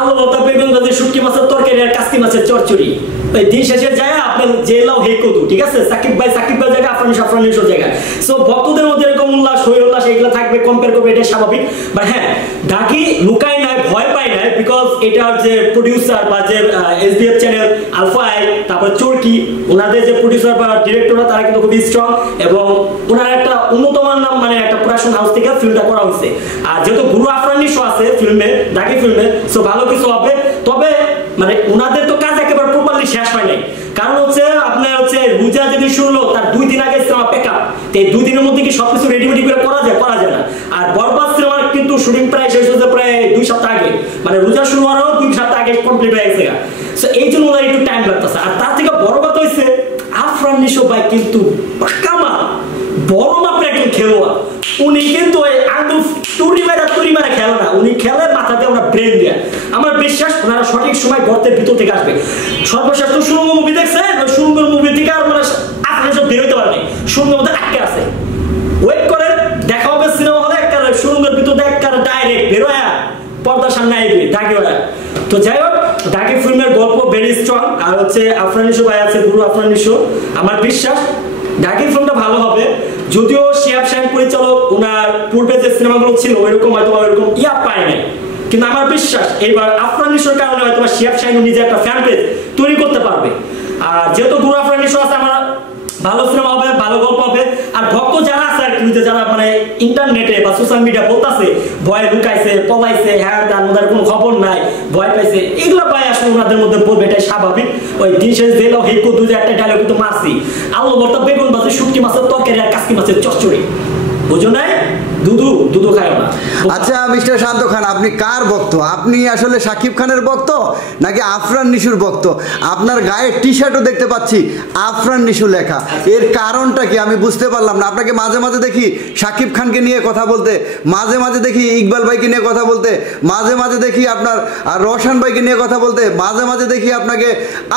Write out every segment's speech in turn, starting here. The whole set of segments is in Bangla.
আলু ভর্তা বেগুন ভাজি শুটকি মাছের তরকারি আর কাস্তি মাছের চচ্চড়ি ওই দিন শেষে যায় আপনার জেলাও হে কদু ঠিক আছে সাকিব ভাই জায়গা আফরানিশোর জায়গা সো ভক্তদের মধ্যে এরকম উল্লাস হই উল্লাস এগুলো থাকবে কম্পেয়ার করবে এটা স্বাভাবিক বাট হ্যাঁ ঢাকি লুকাই নাই ভয় পাই নাই বিকজ এটার যে প্রডিউসার বা যে এসবিএফ চ্যানেল আলফা আই তারপর চরকি ওনাদের যে প্রডিউসার বা ডিরেক্টররা তারা কিন্তু খুবই স্ট্রং এবং ওনার একটা উন্নত মানের মানে একটা প্রোডাকশন হাউস থেকে ফিল্মটা করা হয়েছে আর যেহেতু গুরু আফরানিশো আছে ফিল্মে ঢাকি ফিল্মে সো ভালো কিছু হবে তবে মানে ওনাদের তো কাজ একেবারে প্রপারলি শেষ হয় নাই কারণ হচ্ছে আপনার হচ্ছে রোজা যদি শুরু তার 2 দিন আগে সিনেমা প্যাকআপ এই 2 দিনের মধ্যে কি সবকিছু রেডি করে করা যায় না আর বরবাদ সিনেমার কিন্তু শুটিং প্রায় শেষ হয়েছে প্রায় 2 সপ্তাহ আগে মানে রোজা শুরু হওয়ারও 2 সপ্তাহ আগে কমপ্লিট হয়ে গেছে সো এই জন্য ওনার একটু টাইম লাগতেছে আর তার থেকে বড় কথা হয়েছে আফরানিশো ভাই কিন্তু কামা বড় মাপের একজন খেলোয়াড় উনি কিন্তু আঙ্গুল তুড়ি মারা খেলে না উনি খেলে মাথাতে আমরা ব্রেন দেয়া আমার বিশ্বাস ওনারা সঠিক সময় গর্তের ভিতর থেকে আসবে সর্বশেষ তো সুরঙ্গ মুভি দেখছেন ওই সুরঙ্গ মুভি থেকে আর মানে আফরানিশো বের হইতে পারে নাই সুরঙ্গের মধ্যে আটকে আছে ওয়েট করেন দেখা হবে সিনেমা হলে একটা সুরঙ্গের ভিতর দেখ ডাইরেক্ট বেরোয়া পর্দার সামনে আইবে ঢাকি ওরা তো যাই হোক ঢাকি ফিল্মের গল্প ভেরি স্ট্রং আর হচ্ছে আফরানিশো ভাই আছে গুরু আফরানিশো আমার বিশ্বাস ঢাকি ফিল্মটা ভালো হবে যদিও শিহাব শাহিন পরিচালক ওনার পূর্বে যে সিনেমাগুলো ছিল ওইরকম হয়তো ওইরকম পায় নাই কিন্তু আমার বিশ্বাস এইবার আফরানিশোর কারণে হয়তো শিহাব শাহিন নিজে একটা ফ্যান পেজ তৈরি করতে পারবে আর যেহেতু গুরু আফরানিশো আছে আমার ভালো সিনেমা হবে ভালো গল্প হবে আর ভক্ত যারা আছে আর কি যারা মানে ইন্টারনেটে বা সোশ্যাল মিডিয়া বলতেছে ভয় লুকাইছে পলাইছে হ্যাঁ তার মধ্যে কোনো খবর নাই ভয় পাইছে এগুলো পাই আসলে ওনাদের মধ্যে বলবে এটাই স্বাভাবিক ওই দিন শেষ দিলেও হিকো দুধে একটা ডায়লগ কিন্তু মারছি আলু ভর্তা বেগুন ভাজি শুটকি মাছের তরকারি আর কাস্তি মাছের চচ্চড়ি বুঝো নাই দুধু খায় না আচ্ছা মিস্টার শান্ত খান আপনি কার ভক্ত আপনি আসলে শাকিব খানের ভক্ত নাকি আফরানিশোর ভক্ত আপনার গায়ে টি শার্টও দেখতে পাচ্ছি আফরানিশো লেখা এর কারণটা কি আমি বুঝতে পারলাম না আপনাকে মাঝে মাঝে দেখি শাকিব খানকে নিয়ে কথা বলতে মাঝে মাঝে দেখি ইকবাল ভাইকে নিয়ে কথা বলতে মাঝে মাঝে দেখি আপনার রোশন ভাইকে নিয়ে কথা বলতে মাঝে মাঝে দেখি আপনাকে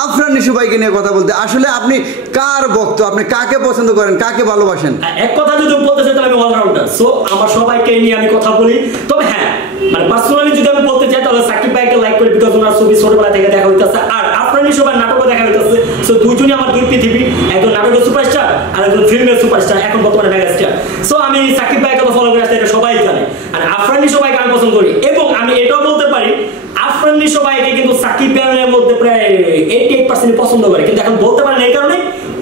আফরানিশো ভাইকে নিয়ে কথা বলতে আসলে আপনি কার ভক্ত আপনি কাকে পছন্দ করেন কাকে ভালোবাসেন এক কথা যদি বলতে চাই তাহলে আমি অলরাউন্ডার সো আমার সবাইকে নিয়ে আমি কথা বলি তবে হ্যাঁ মানে পার্সোনালি যদি আমি বলতে চাই তাহলে সাকিব ভাইকে লাইক করি বিকজ ওনার ছবি ছোটবেলা থেকে দেখা হইতেছে আর আফরানিশো ভাই নাটকও দেখা হইতেছে সো দুইজনই আমার দুই পৃথিবী একজন নাটকের সুপারস্টার আর একজন ফিল্মের সুপারস্টার এখন বর্তমানে মেগাস্টার সো আমি সাকিব ভাইকে তো ফলো করে আসতে এটা সবাই জানে আর আফরানিশো ভাইকে আমি পছন্দ করি এবং আমি এটাও বলতে পারি আফরানিশো ভাইকে কিন্তু সাকিব ভাইয়ের মধ্যে প্রায় 88% পছন্দ করে কিন্তু এখন বলতে পারেন এই কারণে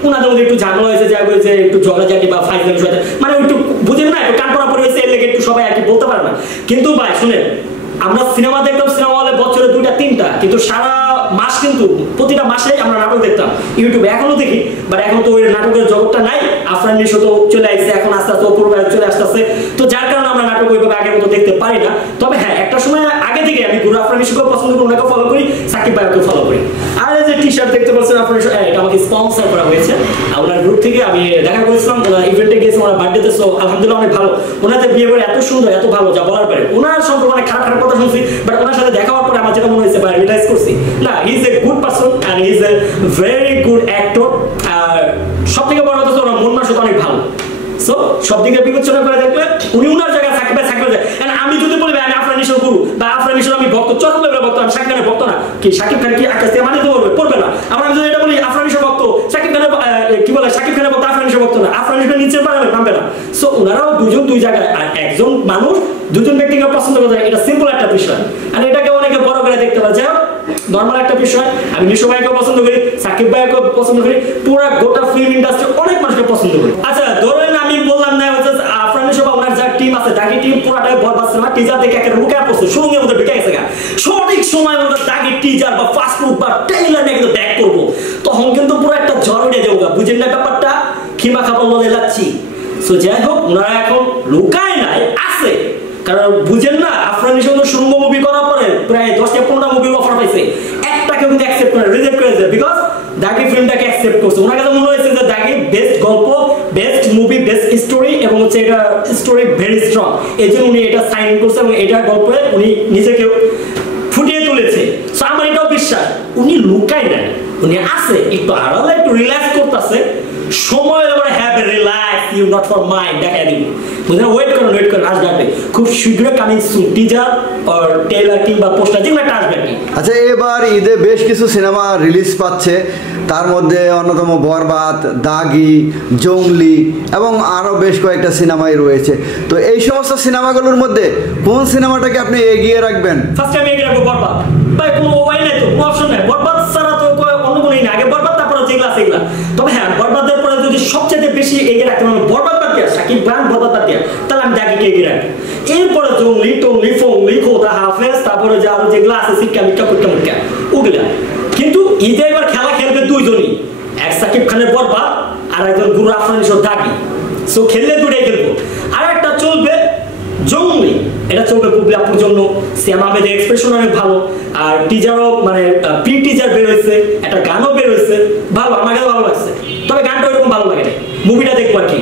ওনাদের মধ্যে একটু ঝামেলা হয়েছে যা হয়েছে একটু ঝগড়াঝাটি বা ফাইজলামি সাথে মানে একটু বুঝেন না একটু কান পড়া পড়ে হয়েছে এর লেগে একটু সবাই আর কি বলতে পারে না কিন্তু ভাই শুনেন আমরা সিনেমা দেখতাম সিনেমা হলে বছরে 2টা 3টা কিন্তু সারা মাস কিন্তু প্রতিটা মাসে আমরা নাটক দেখতাম ইউটিউবে এখনো দেখি বাট এখন তো ওই নাটকের জগৎটা নাই আফরানিশো তো চলে আসছে এখন আস্তে আস্তে অপূর্ব চলে আসতেছে তো যার কারণে আমরা নাটক ওইভাবে আগের মতো দেখতে পারি না তবে হ্যাঁ একটা সময় আগে থেকে আমি গুরু আফরানিশোকে পছন্দ করি ওনাকে ফলো করি সাকিব ভাইকে ফলো করি আর এই যে টি শার্ট দেখতে পাচ্ছেন আফরানিশো এটা আমাকে স্পন্সর করা হয়েছে ওনার গ্রুপ থেকে আমি দেখা করেছিলাম ওনার ইভেন্টে গিয়েছি ওনার বার্থডেতে সো আলহামদুলিল্লাহ অনেক ভালো ওনাদের বিয়ে করে এত সুন্দর এত ভালো যা বলার পরে ওনার সম্পর্কে অনেক খারাপ কথা শুনছি বাট ওনার সাথে দেখা হওয়ার পরে আমার যেটা মনে হয়েছে বা রিয়েলাইজ করছি না he is a good person and he is a very good actor আর সব থেকে বড় কথা ওনার মন মানসিকতা অনেক ভালো সো সব দিকে বিবেচনা করে দেখলে উনি ওনার জায়গায় থাকবে যায় আমি যদি বলি আমি আফরানিশোর গুরু বা আফরানিশোর আমি ভক্ত চরম লেভেলের ভক্ত আমি শাকিব খানের ভক্ত না কি শাকিব খান কি আকাশ থেকে মানিতে পড়বে না আমরা যদি এটা বলি আফরানিশোর ভক্ত শাকিব খানের কি বলে শাকিব খানের ভক্ত আফরানিশোর ভক্ত না আফরানিশোর নিচে নামবে না সো ওনারাও দুজন দুই জায়গায় আর একজন মানুষ দুজন ব্যক্তিকে পছন্দ করে এটা সিম্পল একটা বিষয় আর এটাকে অনেকে বড় করে দেখতে পারে যাই হোক নর্মাল একটা বিষয় আমি নিশো ভাইকেও পছন্দ করি সাকিব ভাইকেও পছন্দ করি পুরো গোটা ফিল্ম ইন্ডাস্ট্রি অনেক মানুষকে পছন্দ করি আচ্ছা ধরেন আমি বললাম না হচ্ছে আফরানিশো বা ওনার যা টিম আছে দাগি টিম পুরাটাই বরবাদ সিনেমা টিজার দেখে একেবারে মুখে পড়ছে সুরঙ্গের মধ্যে ঢুকে গেছে সঠিক সময় মতো দাগি টিজার বা ফাস্ট ফুড বা ট্রেইলার নিয়ে ব্যাক করবো তখন কিন্তু পুরো একটা ঝড় উঠে যাবো বুঝেন না ব্যাপারটা খিমা খাবার বলে যাচ্ছি সো যাই হোক ওনারা এখন লুকায় নাই আছে কারণ বুঝেন না আফরানিশো তো সুরঙ্গ মুভি করার পরে প্রায় 10-15টা মুভির অফার পাইছে একটাকে কিন্তু অ্যাকসেপ্ট করে রিজেক্ট করেছে বিকজ দাগি ফিল্মটাকে অ্যাকসেপ্ট করছে ওনার কাছে মনে হয়েছে যে দাগি বেস্ট গল্প বেস্ট মুভি বেস্ট স্টোরি এবং হচ্ছে এটা স্টোরি ভেরি স্ট্রং এই জন্য উনি এটা সাইন করছে এবং এটার গল্পে উনি নিজেকে ফুটিয়ে তুলেছে সো আমার এটাও বিশ্বাস উনি লুকায় নাই উনি আছে একটু আড়ালে একটু রিল্যাক্স করতেছে সময় হলে have a relax you not for mind দেখাই দিব বুঝলেন ওয়েট করুন আসবে খুব শীঘ্রই কামিং সুন টিজার আর ট্রেলার কিংবা পোস্টার যেগুলো একটা আসবে আর কি। আচ্ছা এবার ঈদে বেশ কিছু সিনেমা রিলিজ পাচ্ছে, তার মধ্যে অন্যতম বরবাদ, দাগি, জঙ্গলি এবং আরও বেশ কয়েকটা সিনেমাই রয়েছে। তো এই সমস্ত সিনেমাগুলোর মধ্যে কোন সিনেমাটাকে আপনি এগিয়ে রাখবেন? ফার্স্ট আমি এগিয়ে রাখবো বরবাদ। ভাই কোনো ওয়াই নাই তো, কোনো অপশন নাই, বরবাদ ছাড়া তো অন্য কোনো নেই, আগে বরবাদ তারপরে যেগুলা সেগুলা। তবে হ্যাঁ বরবাদের পরে যদি সবচেয়ে বেশি এগিয়ে রাখতে হবে বরবাদ বাদ দিয়া, শাকিব খান বরবাদ বাদ দিয়া, তাহলে আমি দাগিকে এগিয়ে রাখবো। এরপরে জঙ্গলি টঙ্গলি ফঙ্গলি খোদা হাফেজ তারপরে যে আরো যেগুলো আছে শিক্ষা মিক্ষা কুটকা মুটকা ওগুলা। কিন্তু ঈদে এবার খেলা খেলবে দুইজনই, এক শাকিব খানের বরবাদ আর একজন গুরু আফরান নিশোর দাগি। সো খেললে দুটাই খেলবো। আর একটা চলবে জঙ্গলি, এটা চলবে বুবলি আপুর জন্য। শ্যাম আহমেদের এক্সপ্রেশন অনেক ভালো, আর টিজারও মানে প্রি টিজার বের হয়েছে, একটা গানও বের হয়েছে, ভালো আমার কাছে ভালো লাগছে। তবে গানটা ওইরকম ভালো লাগে না, মুভিটা দেখবো আর কি।